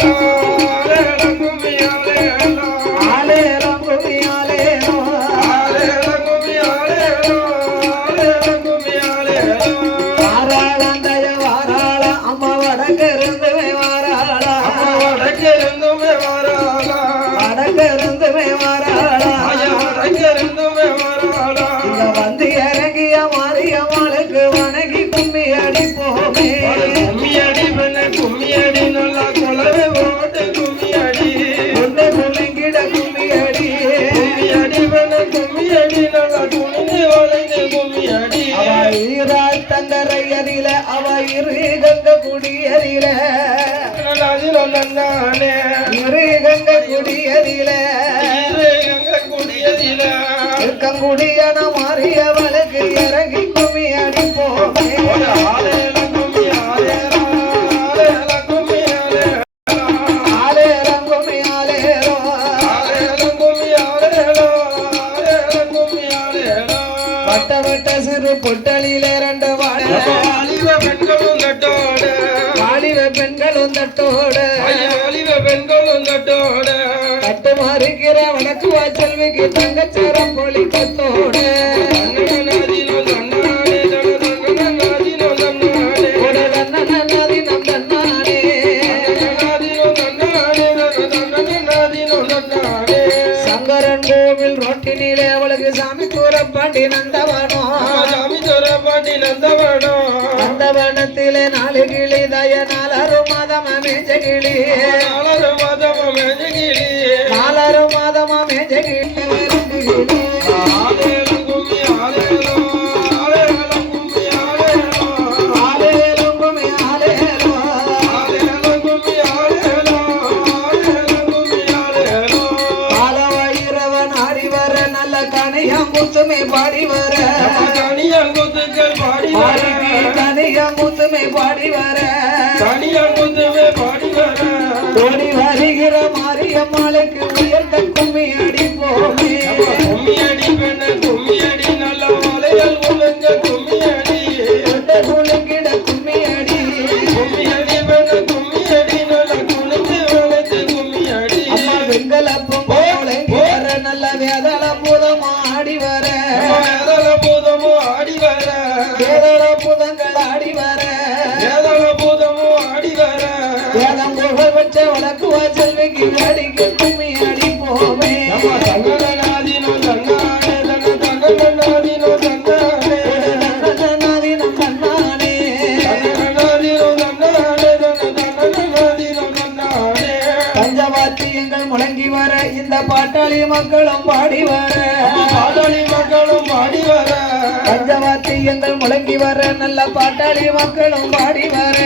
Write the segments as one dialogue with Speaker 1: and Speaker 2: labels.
Speaker 1: Thank you. அவ ஈரால் தங்கரையரில அவ இரு கங்க குடியரில இரு கங்க குடியரில இருக்கங்குடியான மாரியவளுக்கு இறங்கி கும்மி அடிப்போமே வட்ட சிறு பொட்டலில ரெண்டு வாழ வாலிப பெண்களும் தட்டோடு. தட்டு மாறுகிற வடக்கு வாசல்விக்கு தங்கச்சரம் பொலி கத்தோடு கோவில் ரொட்டினிலே அவளுக்கு சாமி கூறப்பாண்டி நந்தவனோ? நந்தவனத்திலே நாலு கிளி தய நாலரு மாதம் மேஜ கிளி. நாலரு மாதம் மேஜ கிளி. ஆலேலும் முத்துமே பாடி வர. பாடிக்கு கனியம் முத்துமே பாடி வர. ஓடி வருகிற மாரியம்மாளுக்கு உயர்ந்த கும்மி அடி போமே பூதங்கள் ஆடி வர. வேதம் புகழ் வச்ச வழக்கு வாசல்விக்கு வேடிக்கை கும்மி அடி போமே. நன்னாதி நம் கண்ணானே பஞ்சவாத்தியங்கள் முழங்கி வர. இந்த பாட்டாளி மக்களும் பாடி வர.
Speaker 2: மக்களும் பாடி வர.
Speaker 1: பஞ்சவாத்தியங்கள் முழங்கி வர நல்ல பாட்டாளி மக்களும் பாடி வர.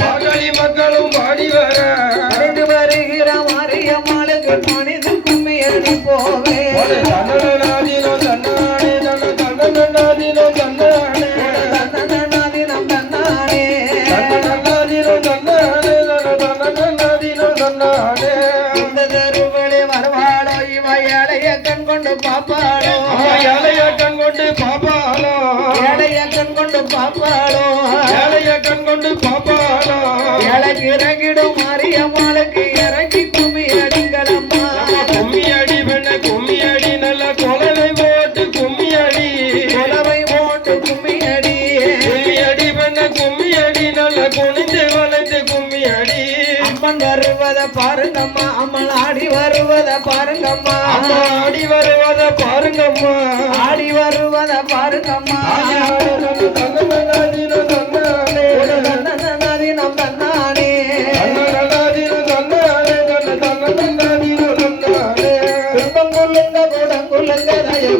Speaker 2: பாட்டாளி மக்களும் பாடி வர.
Speaker 1: அடைந்து வருகிற மாரியம்மாளுக்கு பணிந்து கும்மி அடி போவே.
Speaker 2: தன்னநாதினோ தன்னானே தன்ன தன்னநாதினோ தன்னானே.
Speaker 1: கொண்டு பாப்பாளோ
Speaker 2: ஏழைய கண் கொண்டு பாப்பாளோ
Speaker 1: ஏழைக்கு இறங்கிடும் மாரியம்மாளுக்கு இறங்கி கும்மி அடிங்களம்மா.
Speaker 2: கும்மி அடி பெண்ண கும்மி அடி நல்ல கொலவை போட்டு கும்மி அடி
Speaker 1: குலவை போட்டு கும்மி அடி
Speaker 2: கும்மி அடி பெண்ண கும்மி அடி நல்ல குனிந்து வளைந்து கும்மி அடி
Speaker 1: அம்மன் வருவத பாருங்கம்மா அம்மன் ஆடி வருவத பாருங்கம்மா.
Speaker 2: ஆடி வருவத பாருங்கம்மா.
Speaker 1: ஆடி வருவத பாருங்கம்மா.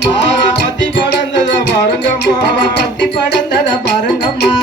Speaker 1: பாருங்கம்மா பத்தி படந்தத பாருங்கம்மா.
Speaker 2: பத்தி படந்தத பாருங்கம்மா.